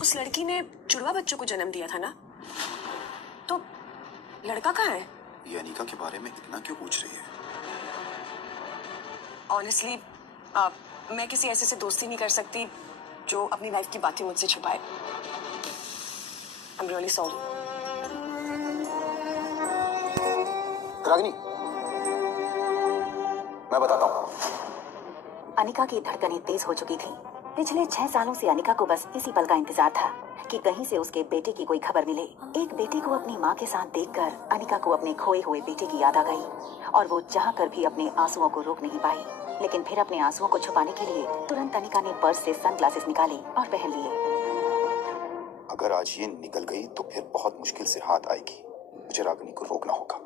उस लड़की ने जुड़वा बच्चों को जन्म दिया था ना, तो लड़का कहाँ है? ये अनिका के बारे में इतना क्यों पूछ रही है? ऑनेस्टली मैं किसी ऐसे से दोस्ती नहीं कर सकती जो अपनी लाइफ की बातें मुझसे छुपाए। I am really sorry. Ragini, मैं बताता हूँ। अनिका की धड़कनें तेज हो चुकी थी। पिछले 6 सालों से अनिका को बस इसी पल का इंतजार था कि कहीं से उसके बेटे की कोई खबर मिले। एक बेटे को अपनी माँ के साथ देखकर अनिका को अपने खोए हुए बेटे की याद आ गई और वो चाहकर भी अपने आंसुओं को रोक नहीं पाई। लेकिन फिर अपने आंसुओं को छुपाने के लिए तुरंत अनिका ने पर्स से सनग्लासेस निकाले और पहन लिए। अगर आज ये निकल गई तो फिर बहुत मुश्किल से हाथ आएगी। मुझे रागिनी को रोकना होगा।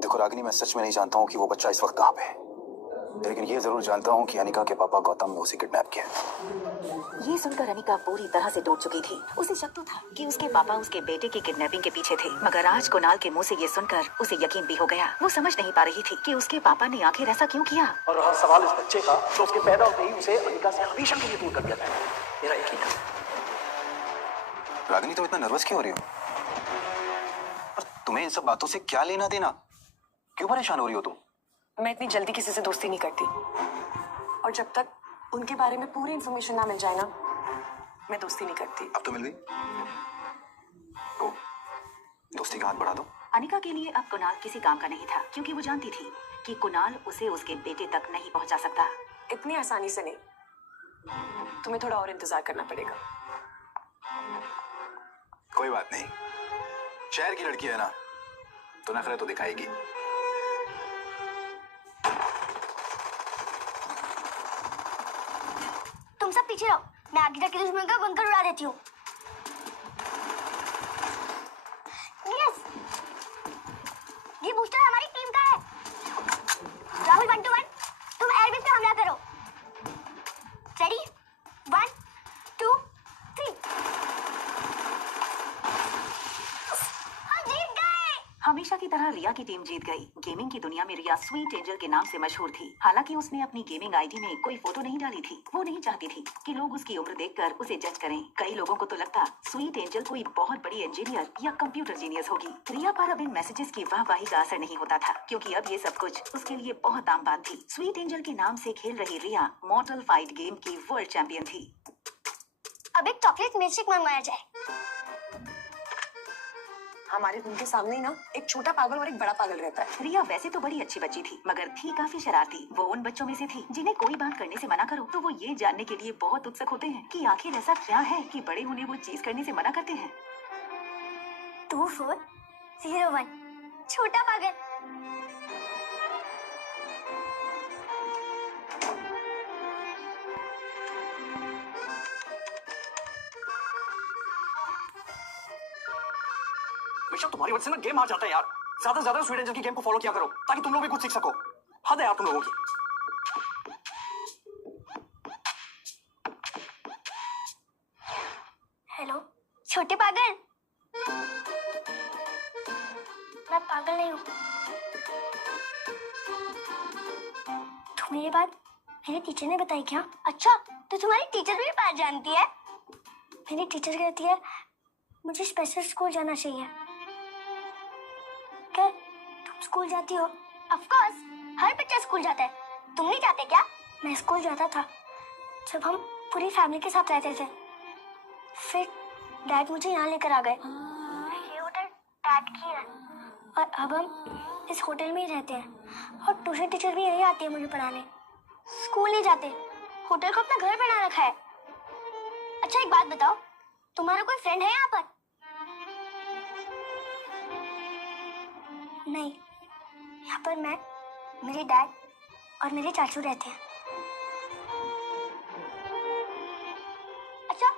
देखो रागिनी, मैं सच में नहीं जानता हूँ कि वो बच्चा इस वक्त कहाँ पे है, लेकिन ये जरूर जानता हूँ कि अनिका के पापा गौतम ने उसे किडनैप किया। ये सुनकर अनिका पूरी तरह से टूट चुकी थी। उसे शक तो था कि उसके पापा उसके बेटे की किडनैपिंग के पीछे थे, मगर आज कुणाल के मुंह से ये सुनकर उसे यकीन भी हो गया। वो समझ नहीं पा रही थी कि उसके पापा ने आखिर ऐसा क्यों किया। और रहा सवाल इस बच्चे का, तो उसके पैदा होते ही उसे अनिका से हमेशा के लिए दूर कर दिया था। मेरा यकीन था। रागिनी, तुम इतना नर्वस क्यों हो रही हो? और तुम्हें इन सब बातों से क्या लेना देना? क्यों परेशान हो रही हो तुम? मैं इतनी जल्दी किसी से दोस्ती नहीं करती, और जब तक उनके बारे में पूरी इंफॉर्मेशन ना मिल जाए ना, मैं दोस्ती नहीं करती। अब तो मिल गई, तो दोस्ती का हाथ बढ़ा दो। अनिका के लिए अब कुणाल किसी काम का नहीं था, क्योंकि वो जानती थी कि कुणाल उसे उसके बेटे तक नहीं पहुंचा सकता। इतनी आसानी से नहीं, तुम्हें थोड़ा और इंतजार करना पड़ेगा। कोई बात नहीं, शहर की लड़की है ना, तो नखरे तो दिखाएगी। तुम सब पीछे रहो, मैं आगे जाके दुश्मन का बंकर उड़ा देती हूँ। यस, ये बूस्टर हमारी टीम का है। राहुल 1 to 1, तुम एयरबेस पे हमला करो। रेडी, 1 2 3। हम जीत गए। हमेशा की तरह रिया की टीम जीत गई। गेमिंग की दुनिया में रिया स्वीट एंजल के नाम से मशहूर थी। हालांकि उसने अपनी गेमिंग आईडी में कोई फोटो नहीं डाली थी। वो नहीं चाहती थी कि लोग उसकी उम्र देखकर उसे जज करें। कई लोगों को तो लगता स्वीट एंजल कोई बहुत बड़ी इंजीनियर या कंप्यूटर जीनियस होगी। रिया पर अब इन मैसेजेस की वाहवाही का असर नहीं होता था, क्योंकि अब ये सब कुछ उसके लिए बहुत आम बात थी। स्वीट एंजल के नाम से खेल रही रिया मॉर्टल फाइट गेम की वर्ल्ड चैंपियन थी। अब एक चॉकलेट मिल्कशेक मंगवाया जाए। हमारे रूम के सामने ही ना एक छोटा पागल और एक बड़ा पागल रहता है। रिया वैसे तो बड़ी अच्छी बच्ची थी, मगर थी काफी शरारती। वो उन बच्चों में से थी जिन्हें कोई बात करने से मना करो तो वो ये जानने के लिए बहुत उत्सुक होते हैं कि आखिर ऐसा क्या है कि बड़े उन्हें वो चीज करने से मना करते हैं। 2 4 0 1, छोटा पागल। हमेशा तुम्हारी वजह से ना गेम हार जाता है यार। ज्यादा से ज्यादा स्वीट एंजल की गेम को फॉलो किया करो, ताकि तुम लोग भी कुछ सीख सको। हद है यार तुम लोगों की। हेलो छोटे पागल। मैं पागल नहीं हूँ। तुम्हें ये बात मेरे टीचर ने बताई क्या? अच्छा, तो तुम्हारी टीचर भी बात जानती है? मेरी टीचर कहती है मुझे स्पेशल स्कूल जाना चाहिए। क्या तुम स्कूल जाती हो? ऑफ कोर्स, हर बच्चा स्कूल जाता है। तुम नहीं जाते क्या? मैं स्कूल जाता था जब हम पूरी फैमिली के साथ रहते थे। फिर डैड मुझे यहाँ लेकर आ गए। ये होटल डैड की है और अब हम इस होटल में ही रहते हैं। और ट्यूशन टीचर भी यही आती है मुझे पढ़ाने। स्कूल नहीं जाते, होटल को अपना घर बना रखा है। अच्छा एक बात बताओ, तुम्हारा कोई फ्रेंड है यहाँ पर? नहीं, यहाँ पर मैं, मेरे डैड और मेरे चाचू रहते हैं। अच्छा,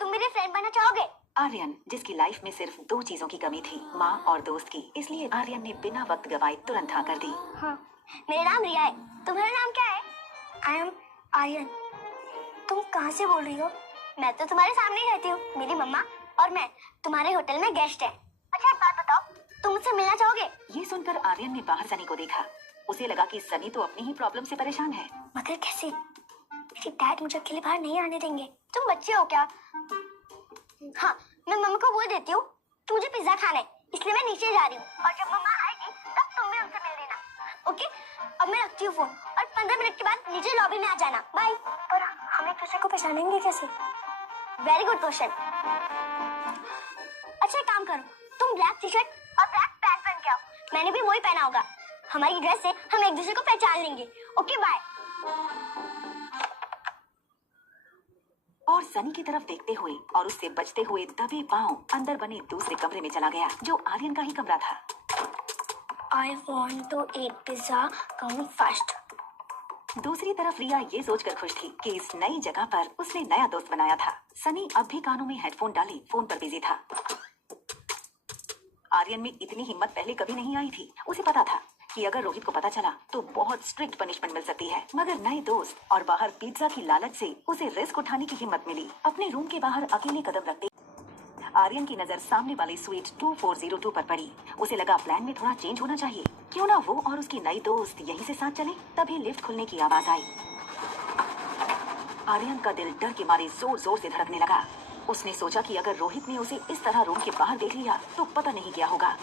तुम मेरे फ्रेंड बनना चाहोगे? आर्यन, जिसकी लाइफ में सिर्फ 2 चीजों की कमी थी, माँ और दोस्त की, इसलिए आर्यन ने बिना वक्त गवाए तुरंत हाँ कर दी। हाँ, मेरा नाम रिया है। तुम्हारा नाम क्या है? I am Aryan. तुम कहाँ से बोल रही हो? मैं तो तुम्हारे सामने ही रहती हूँ। मेरी मम्मा और मैं तुम्हारे होटल में गेस्ट हैं। अच्छा एक बात बताओ, तुम मुझसे मिलना चाहोगे? ये सुनकर आर्यन ने बाहर सनी को देखा। उसे लगा कि सनी तो अपनी ही प्रॉब्लम से परेशान है। मगर कैसे? मेरे डैड मुझे अकेले बाहर नहीं आने देंगे। तुम बच्चे हो क्या? हाँ, मैं मम्मा को बोल देती हूँ कि मुझे पिज्जा खाना है, इसलिए मैं नीचे जा रही हूँ। और जब मम्मा आएगी तब तुम भी उनसे मिल लेना। ओके, अब मैं रखती हूँ फोन और 15 मिनट के बाद नीचे लॉबी में आ जाना। बाय। पर हम एक दूसरे को पहचानेंगे कैसे? Very good question. अच्छा एक काम करो, तुम ब्लैक टी शर्ट और ब्लैक पैंट पहन के आओ, मैंने भी वही पहना होगा। हमारी ड्रेस से हम एक दूसरे को पहचान लेंगे। Okay bye. और सनी की तरफ देखते हुए और उससे बचते हुए दबे पांव अंदर बने दूसरे कमरे में चला गया, जो आर्यन का ही कमरा था। I want to eat pizza. Come fast. दूसरी तरफ रिया ये सोचकर खुश थी कि इस नई जगह पर उसने नया दोस्त बनाया था। सनी अब भी कानों में हेडफोन डाले फोन पर बिजी था। आर्यन में इतनी हिम्मत पहले कभी नहीं आई थी। उसे पता था कि अगर रोहित को पता चला तो बहुत स्ट्रिक्ट पनिशमेंट मिल सकती है, मगर नए दोस्त और बाहर पिज्जा की लालच से उसे रिस्क उठाने की हिम्मत मिली। अपने रूम के बाहर अकेले कदम रखते आर्यन की नजर सामने वाली स्वीट 2402 पर पड़ी। उसे लगा प्लान में थोड़ा चेंज होना चाहिए, क्यों ना वो और उसकी नई दोस्त यहीं से साथ चले। तभी लिफ्ट खुलने की आवाज आई। आर्यन का दिल डर के मारे जोर जोर से धड़कने लगा। उसने सोचा कि अगर रोहित ने उसे इस तरह रूम के बाहर देख लिया तो पता नहीं क्या होगा।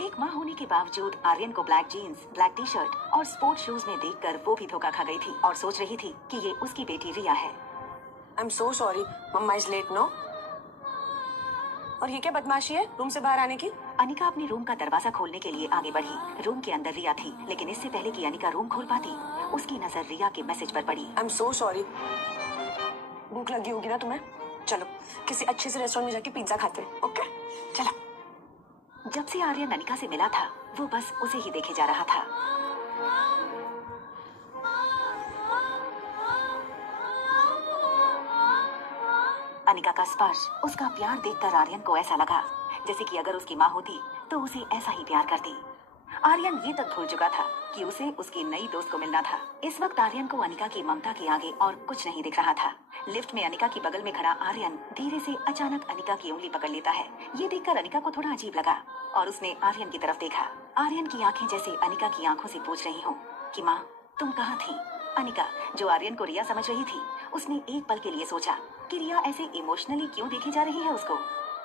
एक माह होने के बावजूद आर्यन को black jeans, black T shirt और स्पोर्ट शूज में देखकर वो भी धोखा खा गई थी और सोच रही थी कि ये उसकी बेटी रिया है। I am so sorry, mama is late no. और ये क्या बदमाशी है रूम से बाहर आने की? अनिका अपने रूम का दरवाजा खोलने के लिए आगे बढ़ी। रूम के अंदर रिया थी, लेकिन इससे पहले कि अनिका रूम खोल पाती, उसकी नजर रिया के मैसेज पर पड़ी। आई एम सो सॉरी। भूख लगी होगी ना तुम्हें? चलो किसी अच्छे से रेस्टोरेंट में जाके पिज्जा खाते हैं। ओके चलो। जब से आर्यन अनिका से मिला था वो बस उसे ही देखे जा रहा था। अनिका का स्पर्श, उसका प्यार देखकर आर्यन को ऐसा लगा जैसे कि अगर उसकी माँ होती तो उसे ऐसा ही प्यार करती। आर्यन ये तक भूल चुका था कि उसे उसकी नई दोस्त को मिलना था। इस वक्त आर्यन को अनिका की ममता के आगे और कुछ नहीं दिख रहा था। लिफ्ट में अनिका की बगल में खड़ा आर्यन धीरे से अचानक अनिका की उंगली पकड़ लेता है। ये देखकर अनिका को थोड़ा अजीब लगा और उसने आर्यन की तरफ देखा। आर्यन की आंखें जैसे अनिका की आंखों से पूछ रही हो कि माँ तुम कहाँ थी? अनिका, जो आर्यन को रिया समझ रही थी, उसने एक पल के लिए सोचा कि रिया ऐसे इमोशनली क्यों देखी जा रही है उसको।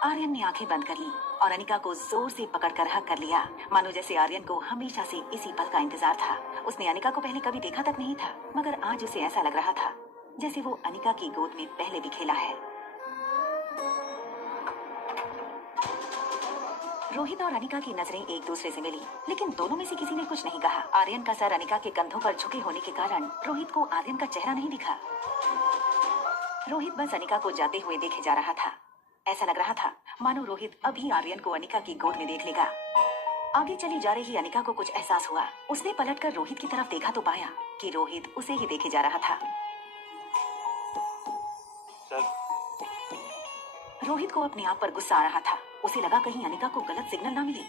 आर्यन ने आंखें बंद कर ली और अनिका को जोर से पकड़कर हक कर लिया, मानो जैसे आर्यन को हमेशा से इसी पल का इंतजार था। उसने अनिका को पहले कभी देखा तक नहीं था, मगर आज उसे ऐसा लग रहा था जैसे वो अनिका की गोद में पहले भी खेला है। रोहित और अनिका की नजरें एक दूसरे से मिली, लेकिन दोनों में से किसी ने कुछ नहीं कहा। आर्यन का सर अनिका के कंधों पर झुके होने के कारण रोहित को आर्यन का चेहरा नहीं दिखा। रोहित बस अनिका को जाते हुए देखे जा रहा था। ऐसा लग रहा था मानो रोहित अभी आर्यन को अनिका की गोद में देख लेगा। आगे चली जा रही अनिका को कुछ एहसास हुआ। उसने पलटकर रोहित की तरफ देखा तो पाया कि रोहित उसे ही देखे जा रहा था। रोहित को अपने आप पर गुस्सा आ रहा था। उसे लगा कहीं अनिका को गलत सिग्नल ना मिले।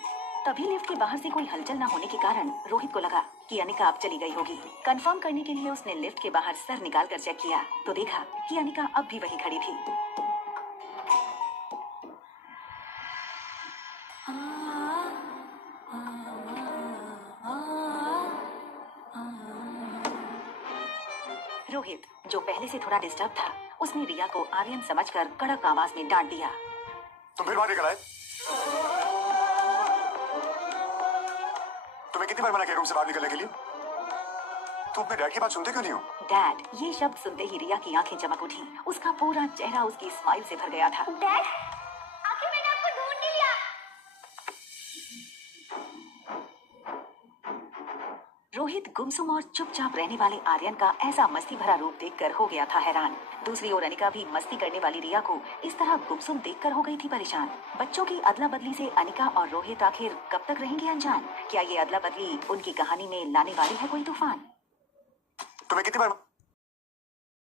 तभी लिफ्ट के बाहर से कोई हलचल न होने के कारण रोहित को लगा कि अनिका अब चली गई होगी। कंफर्म करने के लिए उसने लिफ्ट के बाहर सर निकालकर चेक किया तो देखा कि अनिका अब भी वहीं खड़ी थी। रोहित, जो पहले से थोड़ा डिस्टर्ब था, उसने रिया को आर्यन समझकर कड़क आवाज में डांट दिया। तुम फिर बाहर निकल आए? तुम्हें कितनी बार मना किया रूम से बाहर निकलने के लिए? तुम अपने डैड की बात सुनते क्यों नहीं हो? डैड, ये शब्द सुनते ही रिया की आंखें चमक उठी। उसका पूरा चेहरा उसकी स्माइल से भर गया था। डैड, आखिर मैंने आपको ढूंढ लिया। रोहित गुमसुम और चुपचाप रहने वाले आर्यन का ऐसा मस्ती भरा रूप देखकर हो गया था हैरान। दूसरी ओर अनिका भी मस्ती करने वाली रिया को इस तरह गुमसुम देखकर हो गई थी परेशान। बच्चों की अदला बदली से अनिका और रोहित आखिर कब तक रहेंगे अनजान? क्या ये अदला बदली उनकी कहानी में लाने वाली है कोई तूफान? तुम्हें कितनी बार